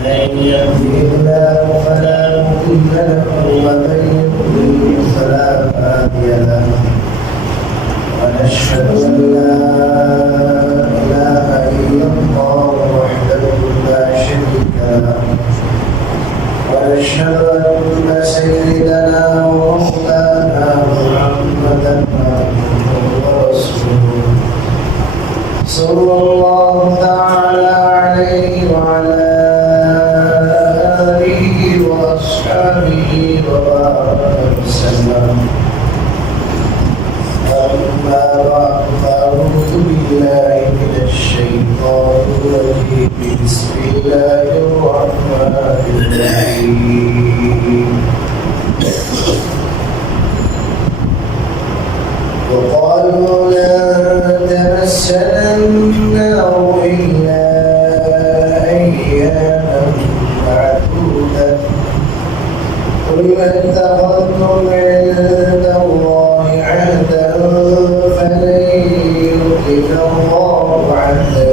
من يهده الله فلا مضل له ومن يضلل فلا هادي له ونشهد أن لا إله إلا الله وحده لا شريك له ونشهد أن سيدنا ومولانا محمدا عبده ورسوله صلى الله تعالى عليه وعلى آله وأصحابه وبارك وسلم. أما بعد فأعوذ بالله من الشيطان الرجيم بسم الله الرحمن الرحيم. وقالوا لن تمسنا النار إلا أياما معدودة قل اتخذتم عند الله عهدا فلن يخلف الله عهده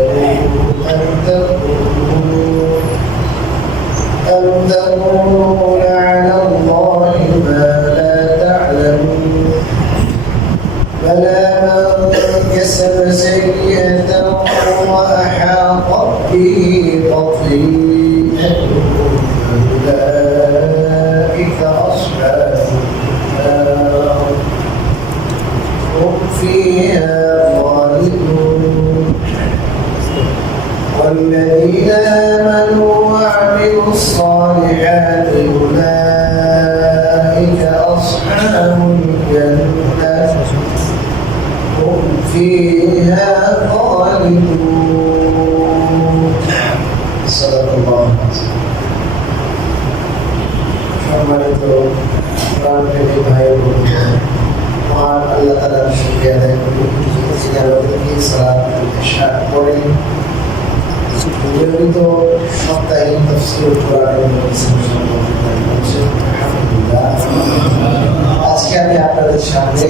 أم تقولون على الله ما لا تعلمون بلى من كسب سيئة وأحاطت به خطيئته أولئك أصحاب النار هم فيها خالدون. والذين آمنوا وعملوا الصالحات أولئك أصحاب الجنة هم فيها خالدون. صدق الله العظيم. সম্মানিত প্রাণপ্রেমী ভাই বোনেরা, মহান আল্লাহ তাআলার শুকরিয়া আদায় করি যিনি আমাদেরকে সালাতুল ইশা পড়ে নিয়মিত সাপ্তাহিক তাফসীর কোরআনের আলহামদুলিল্লাহ। আজকে আমি আপনাদের সামনে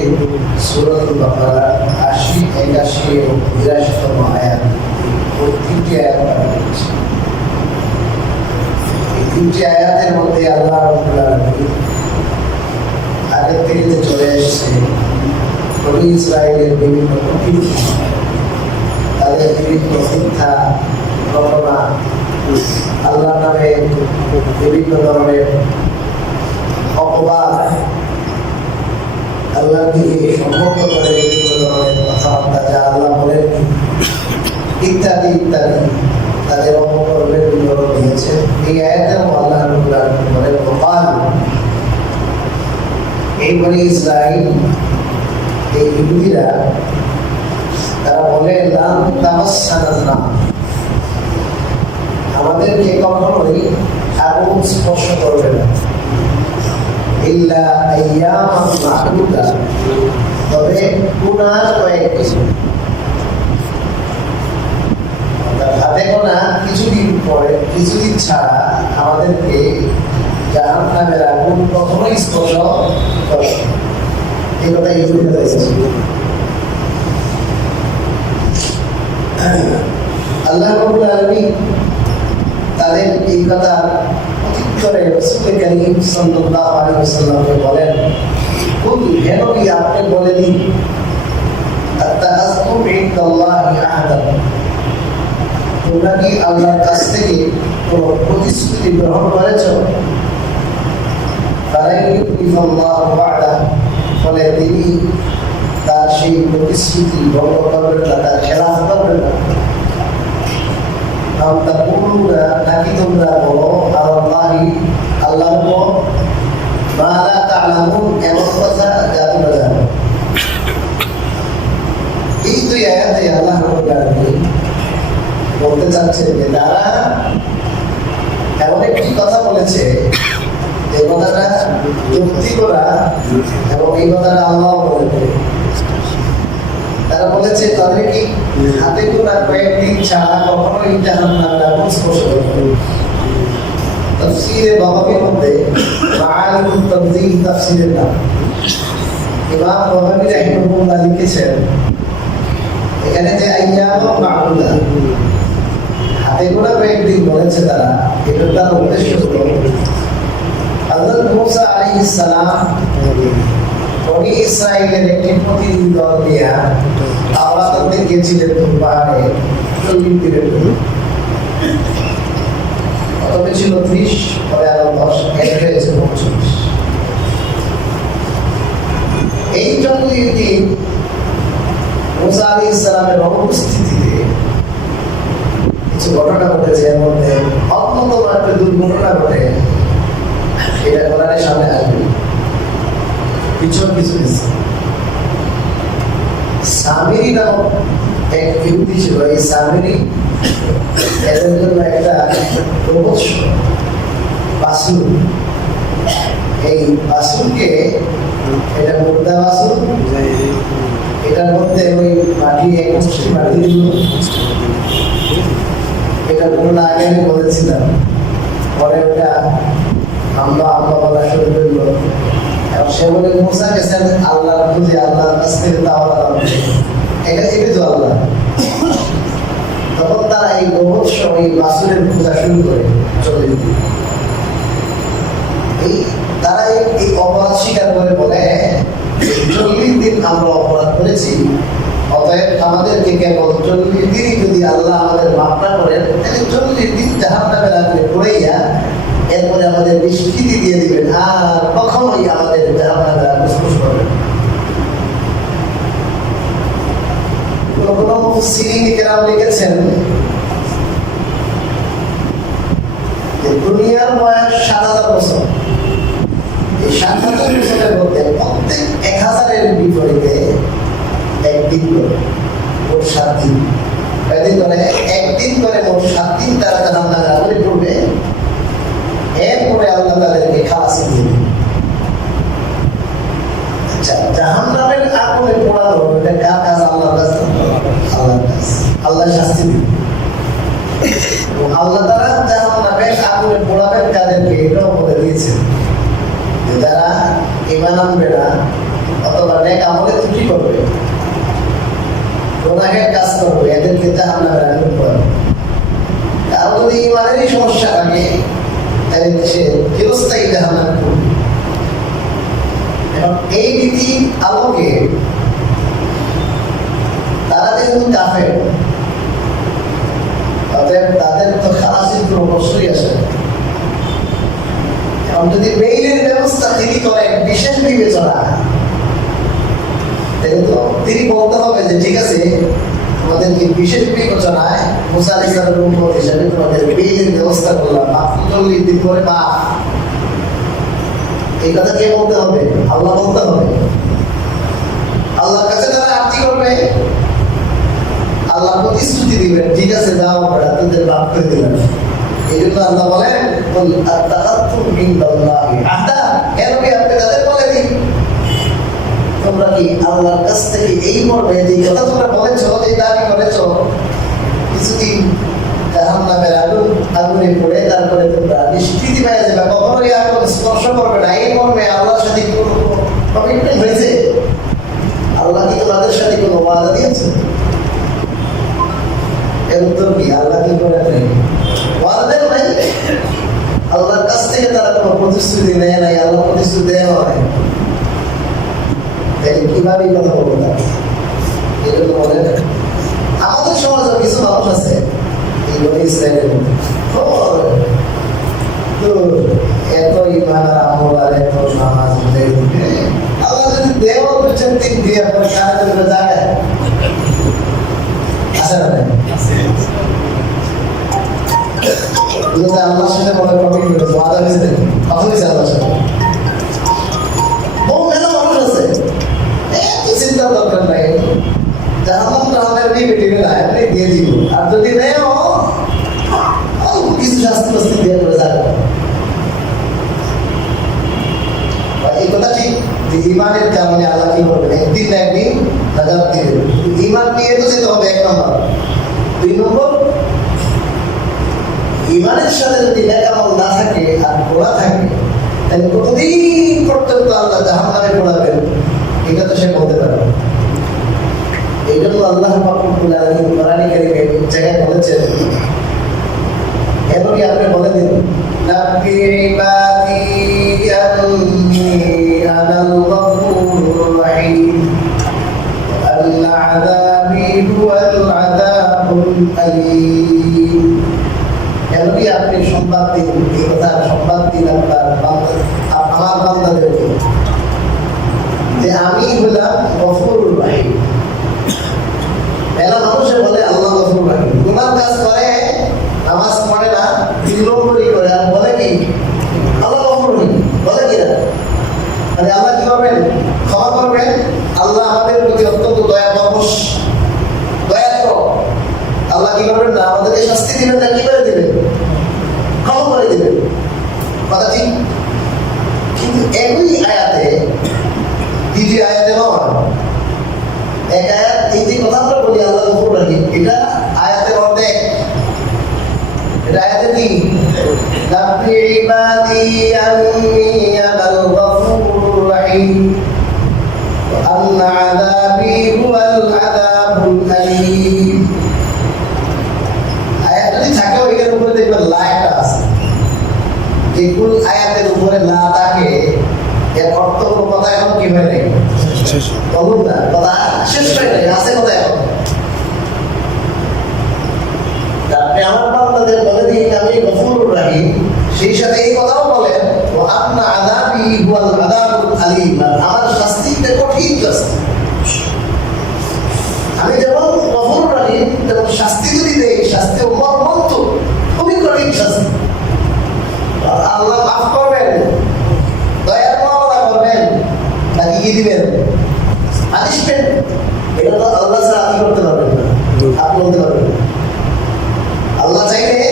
সূরাতুল বাকারা ৮০, ৮১ এবং ৮২তম আয়াত ও ৩টি আয়াত পাঠ করেছি। এই ৩টি আয়াতের মধ্যে আল্লাহ রাব্বুল আলামিন আগের থেকে যে চলে এসেছে বনী ইসরায়েলের বিভিন্ন প্রকৃতি, তাদের বিভিন্ন মিথ্যা ঘটনা, আল্লাহর নামে বিভিন্ন ধরনের অপবাদ, আল্লাহর দিকে সম্পর্ক করে বিভিন্ন ধরনের কথাবার্তা যা আল্লাহ বলেন ইত্যাদি ইত্যাদি তাদের অপকর্মের বিবরণ দিয়েছে। এই আয়াতেও আল্লাহ রাব্বুল আলামিন বলেন ওয়াকাল, এই বনী ইসরাইল, এই ইহুদিরা তারা বলে লান তামাসসানান নার, আমাদেরকে কখনোই আগুন স্পর্শ করবে না, ইল্লা আইয়ামান মা'দুদা, তবে গুনার কয়েকদিন, হাতে গোনা কিছুদিন পরে, কিছুদিন ছাড়া আমাদেরকে জাহান্নামের আগুন কখনোই স্পর্শ করবে। এই কথা ইহুদিরা বলেছে। আল্লাহ রাব্বুল আলামিন তাদের এই কথা প্রত্যুত্তরে রাসূল কারীম সাল্লাল্লাহু আলাইহি ওয়াসাল্লামকে বলেন, কুল হে নবী আপনি বলে দিন, আতাআসতুম ইনদাল্লাহি আহাদান, তোমরা কি আল্লাহর কাছ থেকে কোনো প্রতিশ্রুতি গ্রহণ করেছো? ফালান ইউখলিফাল্লাহু ওয়া'দাহু, ফলে তিনি তার সেই প্রতিশ্রুতি ভঙ্গ করবেন না, তার খেলাফ করবেন না। নাকি তোমরা বলো আল্লাহি, আল্লাহর উপর মা লা তা'লামুন, এমন কথা যা তোমরা জানো। এই দুই আয়াতে আল্লাহ রাব্বুল আলামিন বলতে চাচ্ছেন যে তারা এমন একটি কথা বলেছে, এই কথাটা যুক্তি করা এবং এই কথাটা আল্লাহ বলেছে। তারা বলেছে তাদের কি হাতে গোনা কয়েকদিন ছাড়া কখনোই জাহান্নামের আগুন স্পর্শ করবে না। তাফসীরে বাগাবীর মধ্যে মাআলিমুত তানজিল তাফসীরের নাম ইমাম বাগাবী রাহিমাহুল্লাহ লিখেছেন, এখানে যে আইয়াম মা'দুদা, হাতে গোনা কয়েকদিন বলেছে তারা, এটা তার উদ্দেশ্য হলো হযরত মুসা আলাইহিস সালাম বনি ইসরাইলের একটি প্রতিনিধি দল নিয়ে তাওরাত আনতে গিয়েছিলেন পাহাড়ে 40 দিনের জন্য। প্রথমে ছিল 30, পরে আরো 10, এর হয়েছে 25। এই 40 দিন মুসা আলাইহিস সালামের অনুপস্থিতিতে কিছু ঘটনা ঘটেছে। এর মধ্যে অন্যতম একটা দুর্ঘটনা ঘটে, এটা কোরআনের সামনে আসবে। পিছন পিছু সামিরি নামক এক ইহুদি ছিল। এই সামিরি এদের জন্য একটা প্রবৎস বাসুর, এই বাসুরকে, এটা মুর্দা বাসুর, এটার মধ্যে ওই মাটি, এক মুষ্টি মাটি দিল। এটা ঘটনা আগে আমি বলেছিলাম, পরে ওটা আমরা বলা শুরু করলো। এবং সে বলে মুসা গেছেন আল্লাহর খুঁজে, আল্লাহর কাছ থেকে দাওয়াত আনতে, এটা তো আল্লাহ। তখন তারা এই গোবৎস, এই বাসুরের পূজা শুরু করে 40 দিন। তারা এই অপরাধ স্বীকার করে বলে 40 দিন আমরা অপরাধ করেছি, অতএব আমাদেরকে কেবল 40 দিনই যদি আল্লাহ আমাদের মাফ না করেন, তাহলে 40 দিন জাহান্নামের আগুনে পড়াইয়া এরপরে আমাদের নিষ্কৃতি দিয়ে দিবেন, আর কখনোই আমাদের জাহান্নামের আগুনে স্পর্শ করবেন। কোনো মুফাসসিরিন লিখেছেন যে দুনিয়ার বয়স 7000 বছর। এই 7000 বছরের মধ্যে প্রত্যেক 1000-এর বিপরীতে একদিন করে মোট 7 দিন, একদিন করে মোট 7 দিন তারা জাহান্নামের আগুনে পড়বে। এরপরে আল্লাহ তাদেরকে খালাস দিয়ে দিবেন। আচ্ছা, জাহান্নামের আগুনে পোড়ানো এটা কার কাজ? আল্লাহর কাজ। আল্লাহর কাজ, আল্লাহ শাস্তি দিবেন। আল্লাহ তাআলা জাহান্নামের আগুনে পোড়াবেন কাদেরকে এটাও বলে দিয়েছেন, যারা ঈমান আনবে না অথবা নেক আমলে ত্রুটি করবে, গুনাহের কাজ করবে, এদেরকে জাহান্নামের আগুনে পোড়াবে। কারো যদি ঈমানেরই সমস্যা থাকে তাহলে সে চিরস্থায়ী জাহান্নামে পড়বে। এবং এই নীতির আলোকে তারা যেহেতু কাফের, অতএব তাদের তো খালাসির কোনো প্রশ্নই আসে না। এবং যদি বেইলের ব্যবস্থা তিনি করেন বিশেষ বিবেচনা, তিনি বলতে হবে যে ঠিক আছে, তোমাদেরকে বিশেষ বিবেচনায় মুসা আলাইহিস সালামের উম্মত হিসেবে তোমাদের বেইলের ব্যবস্থা করলাম, মাত্র 40 দিন পরে মাফ। এই কথা কে বলতে হবে? আল্লাহ বলতে হবে। আল্লাহর কাছে তারা আরজি করবে, আল্লাহ প্রতিশ্রুতি দিবেন, ঠিক আছে যাও বেটা, তোদের মাফ করে দিলাম। এই জন্য আল্লাহ বলেন আপনি তাদের বলে দিন, তোমরা কি আল্লাহর কাছ থেকে এই মর্মে যে কথা তোমরা বলেছ, যে দাবি করেছ, কিছুদিন জাহান্নামের আগুনে পড়ে তারপরে তোমরা নিষ্কৃতি পেয়ে যাবে, কখনোই আগুন স্পর্শ করবে না, এই মর্মে আল্লাহর সাথে কোনো কমিটমেন্ট হয়েছে? আল্লাহ কি তোমাদের সাথে কোনো ওয়াদা দিয়েছে? এর উত্তর কি? আল্লাহ কি করে নাই? ওয়াদা দেন নাই। আল্লাহর কাছ থেকে তারা কোনো প্রতিশ্রুতি নেয় নাই, আল্লাহ প্রতিশ্রুতি দেয় নাই। কিভাবে কথা বলবো তার? এগুলো বলে আমাদের সমাজে কিছু মানুষ আছে এই বনি ইসরায়েলের মধ্যে, তো এত ঈমান আর আমল আর এত নামাজ, আল্লাহ যদি দেও বুঝছেন 3 দিয়ে পরে কানে ধরে যায় আসে না? আল্লাহর সাথে বলে কমিটমেন্ট করেছে, ওয়াদা হয়েছে, কথা হয়েছে আল্লাহর সাথে। বহু মেলা মানুষ আছে, এত চিন্তার দরকার নাই, জাহান্নামটা আমাদের নিবে না, এমনি দিয়ে দিব। আর যদি নেও কিছু শাস্তি ফাস্তি দিয়ে করে যাবে। এই কথা ঠিক যে ঈমানের কারণে আল্লাহ কি করবেন? একদিন না একদিন নাজাত দিবেন। ঈমান নিয়ে তো যেতে হবে 1 নম্বর। 2 নম্বর, ঈমানের সাথে যদি নেক আমল না থাকে আর গোনা থাকে, তাহলে কতদিন পর্যন্ত আল্লাহ জাহান্নামে পোড়াবেন এটা তো সে বলতে পারবে। এই জন্য আল্লাহ পাক রব্বুল আলামিন কোরআনে কারীমে এক জায়গায় বলেছেন নবী আপনি বলে দিন নাব্বি ইবাদি আন্নী আনাল গফুরুর রহিম আল্লা আযাবি হুয়াল আযাবুল আলীম। নবী আপনি সংবাদ দিন, এই কথা সংবাদ দিন আমার বান্দাদেরকে যে আমি হলাম গফুরুর রহিম। এলা মানুষে বলে আল্লাহ গফুর রহিম, গুনাহ কাজ করে, নামাজ পড়ে না, 3 নম্বরই করে, আর বলে কি আল্লাহ গফুর রহিম, বলে কি না? মানে আল্লাহ কি করবেন? ক্ষমা করবেন। আল্লাহ আমাদের প্রতি অত্যন্ত দয়া পরবশ, দয়ালু। আল্লাহ কি করবেন না, আমাদেরকে শাস্তি দিবেন না, কি করে দিবেন? ক্ষমা করে দিবেন। কথা ঠিক। কিন্তু একই আয়াতে, দ্বিতীয় আয়াতে নয়, এক আয়াত, এই যে কথা আমরা বলি আল্লাহ গফুর রহিম, এটা আয়াতের অর্ধেক। এটা আয়াতে কি? নাব্বি ইবাদি আন্নী আনাল গফুরুর রহিম আন্না আযাবি হুয়াল আযাবুল আলীম। আয়াত যদি থাকে ওইটার উপরে দেখবেন লা একটা আছে। যেগুলো আয়াতের উপরে না থাকে এর অর্থ কোনো কথা এখন কি হয় নাই, বলুন না, কথা শেষ হয় নাই, আছে কথা এখন। আপনি আমার বান্দাদের বলে দিন আমি গফুরুর রহিম, সেই সাথে এই কথাও বলেন ওয়া আন্না আযাবি হুয়াল আযাবুল আলীম, আমার শাস্তিটা কঠিন শাস্তি। আমি যেমন গফুরুর রহিম, তেমন শাস্তি যদি দেই, শাস্তি মর্মন্তুদ, খুবই কঠিন শাস্তি। আল্লাহ মাফ করবেন, দয়ার মামলা করবেন, নাকি কি দিবেন? পানিশমেন্ট। এটা তো আল্লাহ ছাড়া আপনি করতে পারবেন না, আপনি বলতে পারবেন না। আল্লাহ চাইলে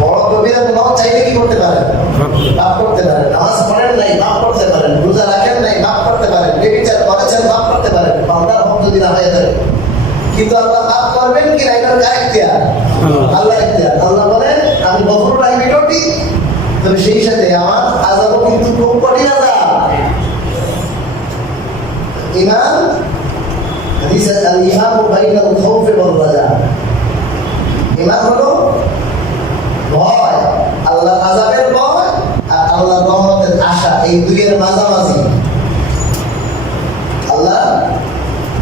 বড় কবিরা গুনাহ চাইলে কি করতে পারেন? মাফ করতে পারেন। নামাজ পড়েন নাই, মাফ করতে পারেন। রোজা রাখেন নাই, মাফ করতে পারেন। ব্যভিচার করেছেন, মাফ করতে পারেন, বান্দার হক যদি না হয়ে থাকে। কিন্তু আল্লাহ মাফ করবেন কি না, এটা কার ইখতিয়ার? আল্লাহর ইখতিয়ার। আল্লাহ বলেন আমি গফুরুর রহিম, এটাও ঠিক, তবে সেই সাথে আমার আযাবও কিন্তু খুব কঠিন আযাব। ইমান হাদিস আল-ইমান বাইনাল খাউফ ওয়াল রাজা। ইমান হলো ভয়, আল্লাহর আযাবের ভয় আর আল্লাহর রহমতের আশা, এই দুইয়ের মাঝামাঝি। আল্লাহ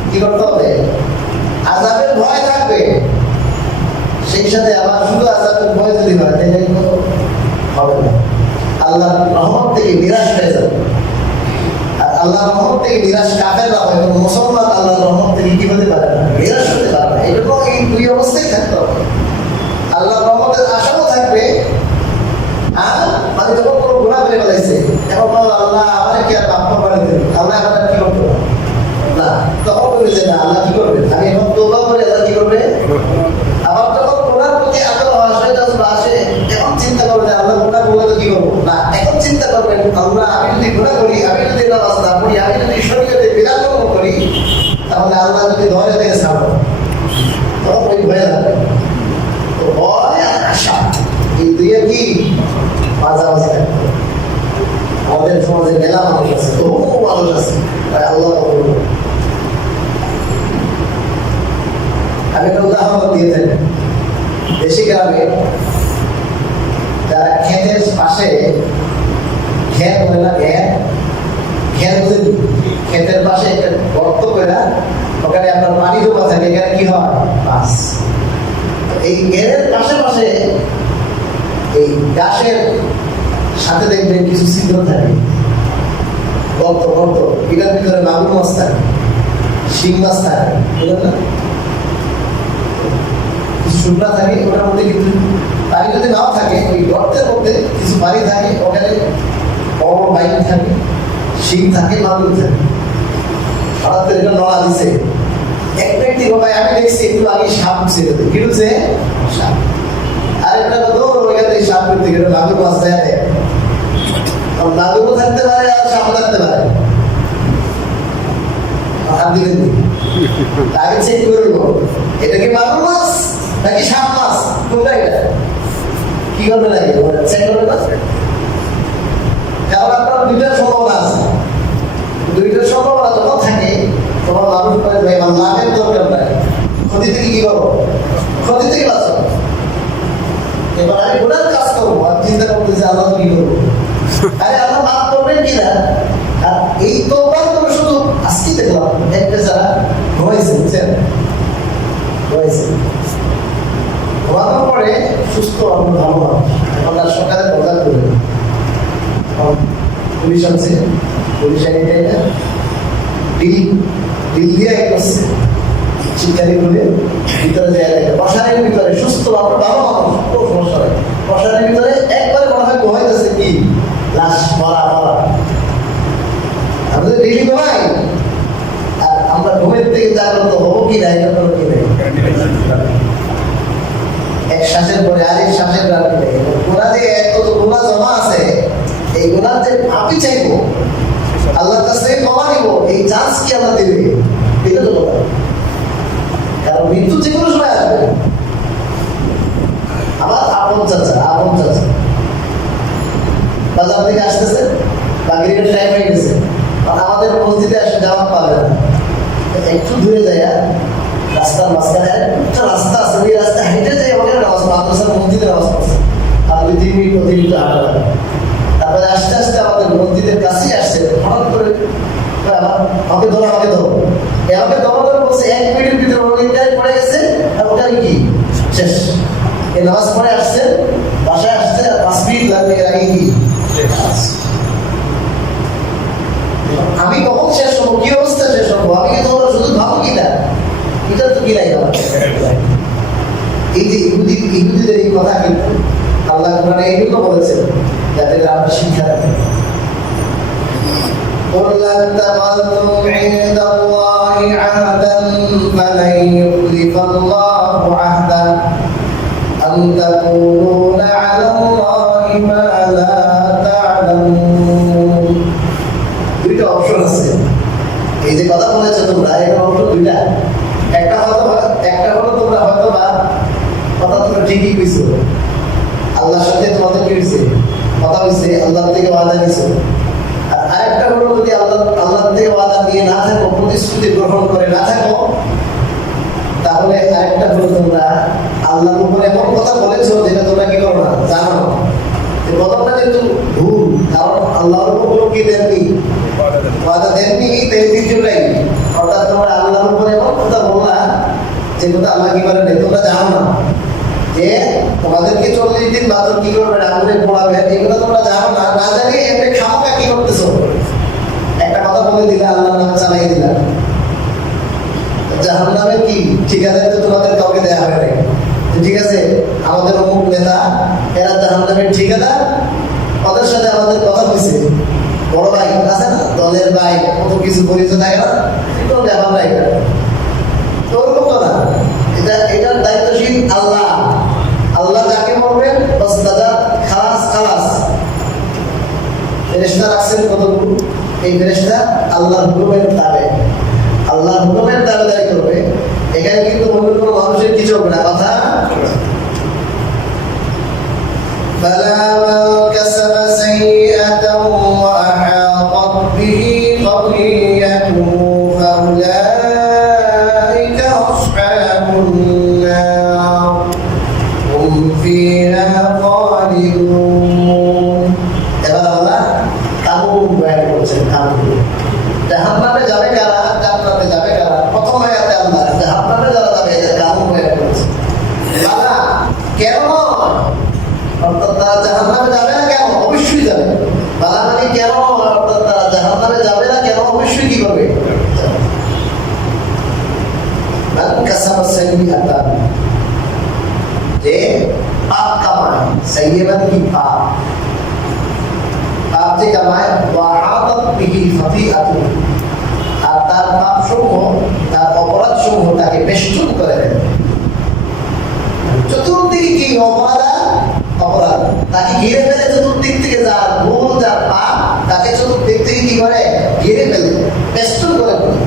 কি করতে হবে? আযাবের ভয় থাকবে, সেই সাথে আবার শুধু আযাবের ভয় যদি হয় তাহলে কিন্তু হবে না। আল্লাহর রহমত থেকে নিরাশ হয়ে যাবে। আর আল্লাহর রহমত থেকে নিরাশ কাফেররা হয়, এবং মুসলমান আল্লাহর রহমত থেকে কি হতে পারে না? নিরাশ হতে পারে না। এরকম এই দুই অবস্থায় থাকতে হবে। আল্লাহর রহমতের আশাও থাকবে, আর মানে যখন কোনো গুনাহ করে ফেলাইছে, এখন আল্লাহ আমার কি আর মাফ করে দেবেন, আল্লাহ আমার কি করতে না, তখন বলে যে না, আল্লাহ কি করবে? আমি এখন তওবা করে আল্লাহ কি করবে? আবার যখন গুনাহর প্রতি আগ্রহ আসে, এখন চিন্তা করবে আল্লাহ গুনাহ করলে তো কি করবো না, এখন চিন্তা করবেন আল্লাহ আমি যদি গুনাহ করি, আমি যদি নামাজ না পড়ি, আমি যদি শরীয়তে বিধান করি, তাহলে আল্লাহ যদি ধরে থেকে ছাড়বো, তখন ওই ভয় লাগবে। তো ভয় আর আশা, এই দুইয়ের কি মাঝামাঝি থাকবে। আমাদের সমাজে মেলা মানুষ আছে, বহু মানুষ আছে, তাই আল্লাহ আমি একটা উদাহরণ দিয়ে থাকি। দেশি গ্রামে যারা ক্ষেতের পাশে, ঘের বলে না, ঘের বুঝেন, ক্ষেতের পাশে একটা গর্ত করে ওখানে আপনার পানি জমা থাকে, এখানে কি হয়? মাছ। এই ঘেরের পাশে পাশে এই গাছের সাথে দেখবেন কিছু ছিদ্র থাকে, গর্ত গর্ত, এটার ভিতরে মাগুর মাছ থাকে, শিং মাছ থাকে, বুঝলেন না? শুকনা থাকে, ওটার মধ্যে কিন্তু পানি যদি নাও থাকে, ওই গর্তের মধ্যে কিছু পানি থাকে, ওখানে বড় বাইক থাকে, শিং থাকে, মাগুর থাকে। হঠাৎ করে এটা নড়া দিছে, এক ব্যক্তি ভাই আমি দেখছি একটু আগে সাপ ঢুকছে, কি ঢুকছে? সাপ। আর একটা দৌড় ওইখান থেকে সাপ করতে গেলে মাগুর মাছ দেয়, মাগুরও থাকতে পারে আর সাপ থাকতে পারে। হাত দিলেন আগে চেক করবো এটা কি মাগুর মাছ নাকি সাপ মাছ, কোনটা এটা? কি করবে নাকি চেক করবে না? কারণ আপনার দুইটার সম্ভাবনা আছে, দুইটার সম্ভাবনা যখন থাকে তখন মানুষ করে ভাই আমার লাভের দরকার নাই, ক্ষতি থেকে কি করবো? ক্ষতি থেকে বাঁচো। এবার আমি গুনার কাজ করবো আর চিন্তা করতেছি আল্লাহ কি করবো, আরে আল্লাহ মাফ করবেন কিনা। আর এই তওবা তো শুধু আজকে দেখলাম এক বেচারা ঘুমাইছে, বুঝছেন, ঘুমাইছে, ঘুমানোর পরে সুস্থ আমরা ভালো মানুষ, এখন আর সকালে বাজার করে পুলিশ আছে, পুলিশ আইনে ডিল দিয়ে করছে শিক্ষারী বলে ভিতরে যায় দেখে মশারির ভিতরে সুস্থ আমরা ভালো মানুষ, কোনো সমস্যা নেই, মশারির ভিতরে একবারে মনে হয় ঘুমাইতেছে কি লাশ মরা মরা। আমাদের ডেলি ঘুমাই আর আমরা ঘুমের থেকে জাগ্রত হবো কি না এটা কোনো কি নেই, এক শ্বাসের পরে আরেক শ্বাসের গ্রাম নেই। গুণা যে এত গুণা জমা আছে, এই গুণার যে মাপি চাইবো আল্লাহর কাছ থেকে ক্ষমা নিব, এই চান্স কি আল্লাহ দেবে? এটা তো কথা, কারণ মৃত্যু যে কোনো সময় আসবে। আমার আপন চাচা বাজার থেকে আসতেছে, বাগিরির টাইম হয়ে গেছে, আমাদের মসজিদে আসে জামাত পাবে না, একটু দূরে যায় রাস্তার মাঝখানে একটা রাস্তা আছে, ওই রাস্তা হেঁটে যায় ওখানে নামাজ মাদ্রাসার মসজিদে নামাজ পড়ছে, আর 2-3 মিনিট অতিরিক্ত হাঁটা লাগে। তারপরে আস্তে আস্তে আমাদের মসজিদের কাছেই আসছে, হঠাৎ করে আমাকে ধরো আমাকে ধরো বলছে 1 মিনিটের ভিতরে ওইটাই পড়ে গেছে, আর ওটাই কি শেষ। এই নামাজ পড়ে আসছে, বাসায় আসছে, 5 মিনিট লাগবে, এর আগে কি আমি কখন শেষ হবো, কি অবস্থা শেষ হবো, আমি কিন্তু শুধু ভাবো কিনা, এটা তো কি নাই আমার। এই যে ইহুদিদের এই কথা কিন্তু আল্লাহ কোরআনে এইগুলো বলেছেন যাতে আমরা শিক্ষা রাখি। قل لن تقلتم عند الله عهدا فلن يخلف الله عهدا أن تقولون على الله ما لا تعلمون। দুইটা অপশন আছে, এই যে কথা বলেছো তোমরা, এটা অপশন দুইটা। একটা হলো তোমরা হয়তো বা কথা তোমরা ঠিকই কইছো, আল্লাহর সাথে তোমাদের কি হয়েছে কথা হয়েছে, আল্লাহ থেকে ওয়াদা নিছো। আর আরেকটা হলো যদি আল্লাহ থেকে ওয়াদা নিয়ে না থাকো, প্রতিশ্রুতি গ্রহণ করে না থাকো, তাহলে আরেকটা হলো তোমরা আল্লাহর উপরে এমন কথা বলেছো যেটা তোমরা কি করো না, জানো না। কথাটা কিন্তু ভুল, কারণ আল্লাহর উপর কি দেননি, ওয়াদা দেননি, এই দ্বিতীয়টাই। অর্থাৎ তোমরা আল্লাহর উপরে এমন কথা বললা যে কথা আল্লাহ কি করেন তোমরা জানো না, যে তোমাদেরকে 40 দিন বাদর কি করবে, আগুনে পোড়াবে, এগুলো তোমরা জানো না। না জানি একটা খামকা কি করতেছো, একটা কথা বলে দিলে আল্লাহর নাম চালাই দিলা, জাহান্নামে কি ঠিকাদার তো তোমাদের কাউকে দেয়া হবে না। ঠিক আছে, আমাদের অমুক নেতা এরা জাহান্নামের ঠিকাদার, ওদের সাথে আমাদের কথা হয়েছে, বড় ভাই আছে না, দলের ভাই, কত কিছু পরিচয় থাকে না, কোনো ব্যাপার নাই। ওরকম তো না, এটার দায়িত্বশীল আল্লাহ। আল্লাহ যাকে বলবেন বাস দাদা খালাস। ফেরেশতা রাখছেন কতগুলো, এই ফেরেশতা আল্লাহর হুকুমের তাবে, আল্লাহর হুকুমের তাবেদারি করবে। এখানে কিন্তু অন্য কোনো মানুষের কিছু হবে না, কথা। فَلَا مَنْ كَسَبَ سَيِّئَةً وَأَحَاطَتْ بِهِ خَطِيئَتُهُ فَأُولَئِكَ أَصْحَابُ النَّارِ هُمْ فِيهَا خَالِدُونَ। এবার আল্লাহ কানুন বয়ান করছেন, কানুন। জাহান্নামে যাবে কারা, জান্নাতে যাবে কারা, প্রথম আয়াতে আল্লাহ জাহান্নামে যারা যাবে এদের কানুন বয়ান করছেন। বাবা কেন, অর্থাৎ তারা জাহান্নামে যাবে না কেন, অবশ্যই যাবে। বাবা মানে কেন, অর্থাৎ তারা জাহান্নামে যাবে না কেন, অবশ্যই কি করবে, যে পাপ কামায়, সাইয়্যিবাত কি পাপ যে কামায়, ওয়াহাতাত বিহি খাতিআতুহু, আর তার পাপ সমূহ, তার অপরাধ সমূহ তাকে বেষ্টন করে দেয়। চতুর্দিকে কি অপরাধ, তাকে ঘিরে ফেলে, চতুর্দিক থেকে যার ভুল যার পাপ তাকে চতুর্দিক থেকে কি করে, ঘিরে ফেলে, বেষ্টন করে ফেলে।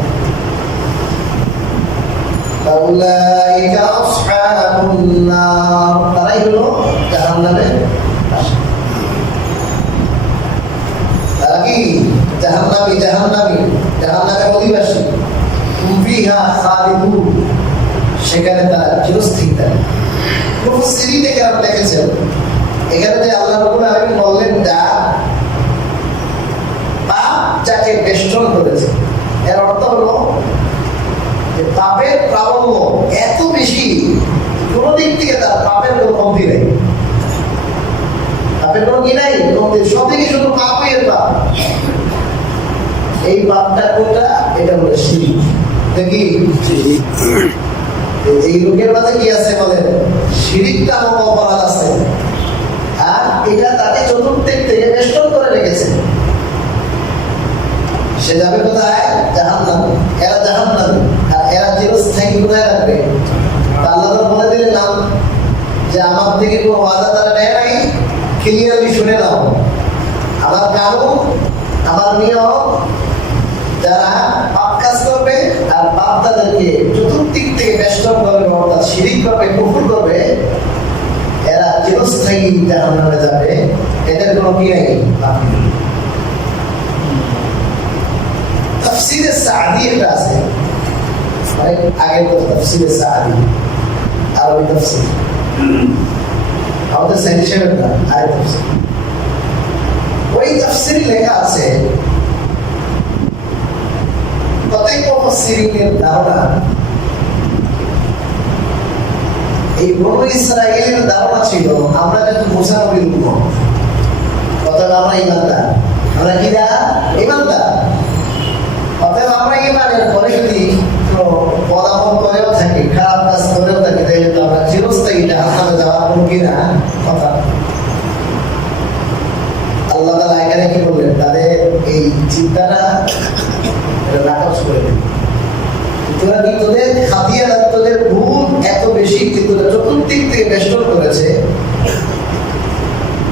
فَأُولَٰئِكَ أَصْحَابُ النَّارِ, তারাই হলো জাহান্নামের বাসিন্দা। তারা কি জাহান্নামের অধিবাসী। হুম ফিহা খালিদুন, সেখানে তারা চিরস্থায়ী থাকে। মুফাসসিরিনে কেরাম লিখেছেন এখানে যে আল্লাহ রাব্বুল আলামিন বললেন যা পাপ যাকে বেষ্টন করেছে, এর অর্থ হলো যে পাপের প্রাবল্য এত বেশি, কোন দিক থেকে তার পাপের কোনো কমতি নেই, পাপের কোনো কি নাই, কমতি, সবদিকে শুধু পাপই এর পাপ। এই পাপটা কোনটা? এটা হলো শিরক। দেখি এই লোকের মাঝে কি আছে বলেন? শিরক নামক অপরাধ আছে, আর এটা তাকে চতুর্দিক থেকে বেষ্টন করে রেখেছে। সে যাবে কোথায়? জাহান্নামে। এরা জাহান্নামে, আর এরা চিরস্থায়ী কোথায় রাখবে? আল্লাহ বলে দিলেন না যে আমার থেকে কোনো ওয়াদা তারা নেয় নাই, ক্লিয়ারলি শুনে নাও। আমার কানুন, আমার নিয়ম, যারা পাপ কাজ করবে আর পাপ তাদেরকে চতুর্দিক থেকে বেষ্টন করবে, অর্থাৎ শিরিক করবে, কুফর করবে, এরা চিরস্থায়ী জাহান্নামে যাবে। এদের কোনো কি নাই? তাফসীরে সাদি একটা আছে, মানে আগের কথা, তাফসীরে সাদি আরবি তাফসীর, আমাদের সাইড হিসেবে না, আরেক তাফসীর। ওই তাফসীরে লেখা আছে প্রত্যেক মুফাসসিরিনের ধারণা, এই বনু ইসরাঈলের ধারণা ছিল আমরা যেহেতু মুসা নবীর উম্মত, অতএব আমরা ঈমানদার। আমরা কি না? ঈমানদার। অতএব আমরা ঈমানের পরে যদি কোনো বদামল করেও থাকি, খারাপ কাজ করেও থাকি, তাহলে তো আমরা চিরস্থায়ী জাহান্নামে যাওয়ার কোনো কি না কথা। আল্লাহ তাআলা এখানে কি বললেন? তাদের এই চিন্তাটা নাকচ করে দেন। তোরা কি তোদের খাদিয়া, তোদের ভুল এত বেশি যে তোরা চতুর্দিক থেকে বেষ্টন করেছে,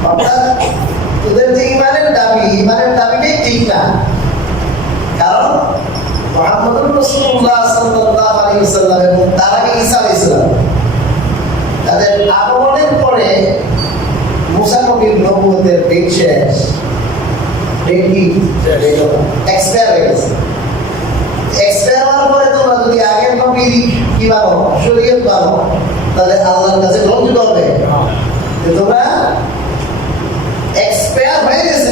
অর্থাৎ তোদের যে ইমানের দাবিটাই ঠিক না। কারণ মুহাম্মদুর রাসূলুল্লাহ সাল্লাল্লাহু আলাইহি ওয়াসাল্লাম এবং তার আগে ঈসা আলাইহিস সালাম, তাদের আগমনের পরে মুসা নবীর নবুয়তের ডেট শেষ, ডেট কি এক্সপায়ার হয়ে গেছে। এক্সপায়ার হওয়ার পরে তোমরা যদি আগের নবীর কি মানো, শরীয়ত মানো, তাহলে আল্লাহর কাছে গ্রহণযোগ্য হবে। তোমরা এক্সপায়ার হয়ে গেছে,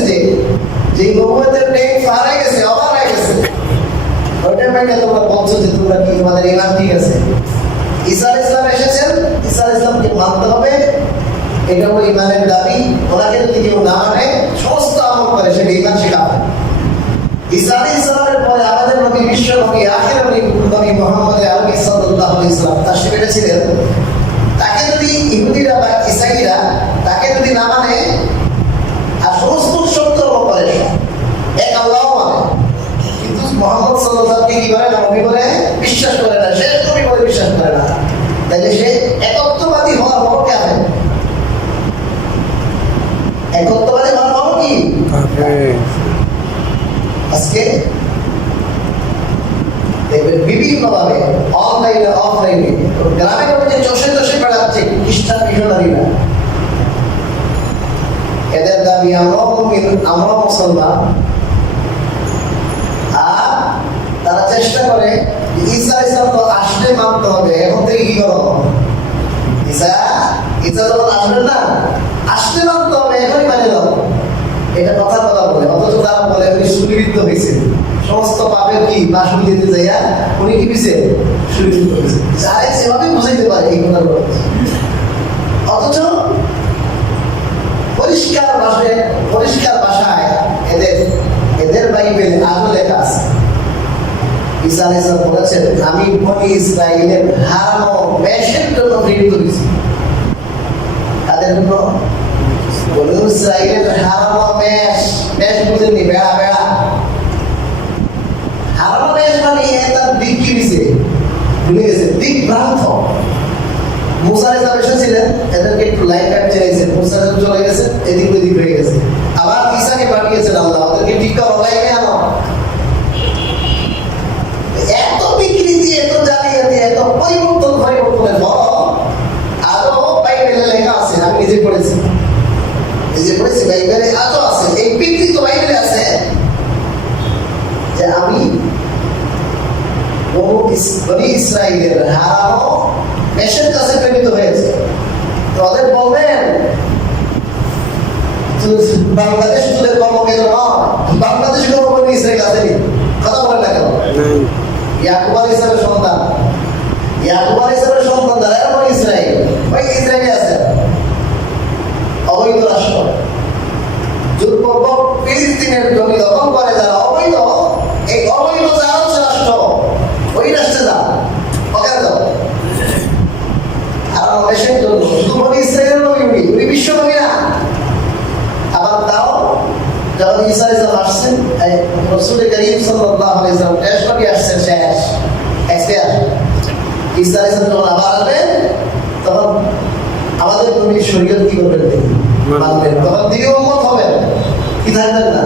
যে নবুয়তের ডেট পার হয়ে গেছে, ওভার হয়ে গেছে, ওইটা মানে তোমরা বলছো যে তোমরা কি তোমাদের ঈমান ঠিক আছে। ঈসা আলাইহিস সালাম এসেছেন, ঈসা আলাইহিস সালামকে মানতে হবে, এটা হলো ঈমানের দাবি। ওনাকে যদি কেউ না মানে, সমস্ত আমল করে, সেটা ঈমান শেখাবে। ঈসা আলাইহিস সালামের পরে আমাদের নবী, বিশ্ব নবী, আখির নবী মুহাম্মদ আরবি সাল্লাল্লাহু আলাইহি ওয়াসাল্লাম তাশরীফ এনেছিলেন। তাকে যদি ইহুদিরা বা ঈসাইরা তাকে যদি না মানে, আর সমস্ত সত্য করে, এক আল্লাহ মানে, কিন্তু মুহাম্মদ সাল্লাল্লাহু আলাইহি ওয়াসাল্লামকে কি বলে না? নবী বলে বিশ্বাস করে না, শেষ নবী বলে বিশ্বাস করে না, তাহলে সে একত্ববাদী হওয়ার বড় কেন? একত্ববাদী হওয়ার বড় কি? আজকে দেখবেন বিভিন্নভাবে অনলাইনে অফলাইনে গ্রামে গঞ্জে চষে বেড়াচ্ছে খ্রিস্টান মিশনারিরা। এদের দাবি আমরা মুসলমান, আর তারা চেষ্টা করে ঈসা আলাইহিস সালাম তো আসলে মানতে হবে। এখন থেকে কি করো? ঈসা যখন আসবেন না, আসলে মানতে হবে, এখনই মানে দাও, এটা কথা বলে। অথচ তারা বলে উনি সুনিবৃত্ত হয়েছে, সমস্ত পাপের কি মাসুল দিতে যাইয়া উনি কি হয়েছে? সুনিবৃত্ত হয়েছে। যারা সেভাবে বুঝাইতে পারে এই কথাগুলো, অথচ পরিষ্কার ভাষায় এদের বাইবেলে আরো লেখা আছে। ঈসা আলাইহিস সালাম বলেছেন, আমি বনি ইসরাঈলের হারানো মেষের জন্য প্রেরিত হয়েছি। তাদের জন্য বনি ইসরাঈলের হারানো মেষ বুঝেননি? বেড়া হারানো মেষ মানে তার দিক কি দিছে, ভুলে গেছে, দিক ভ্রান্ত। মুসা আলাইহিস সালাম এসেছিলেন, এদেরকে একটু লাইন কাট চাইছেন, মুসা চলে গেছেন, এদিক ওদিক হয়ে গেছে। আবার ঈসাকে পাঠিয়েছেন আল্লাহ, ওদেরকে ঠিক করো, লাইনে আনো। এত বিকৃতি, এত জালিয়াতি, এত পরিবর্তনের বড় আরো বাইবেলে লেখা আছে। আমি নিজে পড়েছি বাইবেলে আজও আছে, এই বিকৃত বাইবেলে আছে যে আমি বনি ইসরাঈলের হারানো মেষের কাছে প্রেরিত হয়েছে। ওদের বলবেন বাংলাদেশ তোদের কর্মকেন্দ্র নয়, বাংলাদেশ কর্মকেন্দ্র ইসরায়েল আসেনি, কথা বলেন না কেন? ইয়াকুব আলাইহিস সালামের সন্তান, ইয়াকুব আলাইহিস সালামের সন্তান যারা এরা ইসরায়েল, ওই ইসরায়েলে আছে অবৈধ রাষ্ট্র। জোরপূর্বক ফিলিস্তিনের জমি দখল করে যারা অবৈধ, এই অবৈধ যারা হচ্ছে রাষ্ট্র, ওই রাষ্ট্রে যান, ওখানে যাও। আর দেশের জন্য শুধু বলি ইসরায়েলের নবী, উনি বিশ্ব নবী না। আবার তাও যখন ঈসা আলাইহিস সালাম আসছেন, রাসূল করিম সাল্লাল্লাহু আলাইহি ওয়াসাল্লাম শেষ নবী আসছেন, শেষ এক্সপায়ার। ঈসা আলাইহিস সালাম যখন আবার আসবেন, তখন আমাদের নবীর শরীয়ত কি করবেন? মানবেন। তখন তিনি উম্মত হবেন, কি থাকবেন না,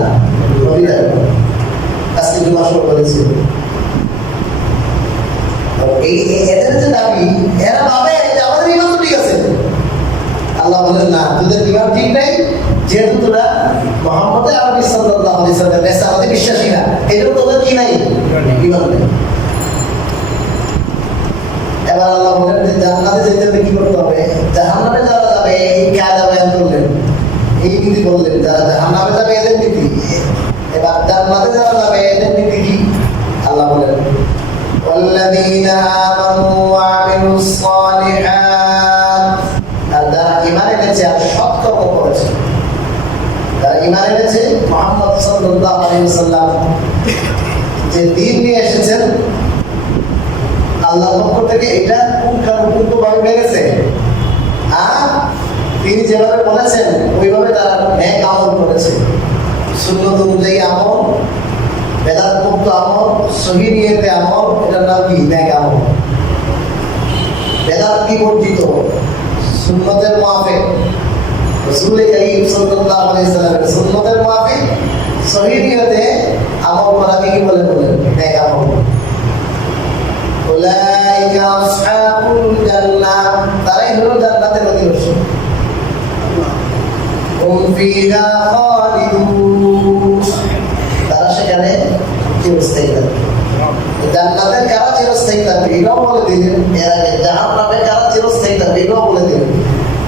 নবী থাকবেন। আজকে জুমা শুরু করেছি। এই এদের যে দাবি, এরা ভাবে যে আমাদের ইমান তো ঠিক আছে। আল্লাহ বলেন না, তোদের ইমান ঠিক নাই, যেহেতু তোরা মুহাম্মদ আরবি সাল্লাল্লাহু আলাইহি ওয়াসাল্লামের রিসালাতে বিশ্বাসী না, এজন্য তোদের কি নাই? ইমান নেই। এবার আল্লাহ বলেন যে জান্নাতে যেতে হলে কি করতে হবে? জাহান্নামে যারা যাবে এই কায়দা বয়ান করলেন, এই নীতি বললেন। যারা জাহান্নামে যাবে এদের নীতি, এবার জান্নাতে যারা যাবে এদের নীতি কি? আল্লাহ বলেন والذين آمنوا وعملوا الصالحات, আর যারা ঈমান এনেছে আর সৎ কর্ম করেছে, যারা ঈমান এনেছে মুহাম্মদ সাল্লাল্লাহু আলাইহি ওয়াসাল্লাম যে দ্বীন নিয়ে এসেছেন আল্লাহর পক্ষ থেকে, এটা পুঙ্খানুপুঙ্খভাবে মেনেছে, আর তিনি যেভাবে বলেছেন ওইভাবে তারা নেক আমল করেছে। সুন্নত অনুযায়ী আমল, বেদাত মুক্ত আমল, সহি নিয়তে আমল, এটার নাম কি? নেক আমল। বেদাত কি বর্জিত, সুন্নতের মুআফিক, রাসূল করিম সাল্লাল্লাহু আলাইহি ওয়াসাল্লামের সুন্নতের মুআফিক সহি নিয়তে আমল করাকে কি বলে? নেক আমল। উলাইকা আসহাবুল জান্নাহ, তারাই হলো জান্নাতের অধিবাসী। হুম ফিহা খালিদুন, তারা সেখানে চিরস্থায়ী থাকবে। জান্নাতে কারা চিরস্থায়ী থাকবে এটাও বলে দিলেন এর আগে, জাহান্নামে কারা চিরস্থায়ী থাকবে এটাও বলে দিলেন।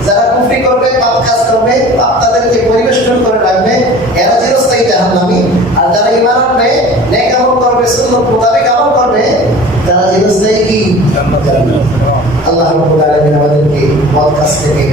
যারা কুফরি করবে, পাপ কাজ করবে, পাপ তাদেরকে পরিবেষ্টন করে রাখবে, এরা চিরস্থায়ী জাহান্নামী। আর যারা ঈমান আনবে, নেক আমল করবে, সুন্নাত মোতাবেক আমল করবে, তারা চিরস্থায়ী কি? জান্নাত। আল্লাহ রাব্বুল আলামিন আমাদেরকে মদ কাজ থেকে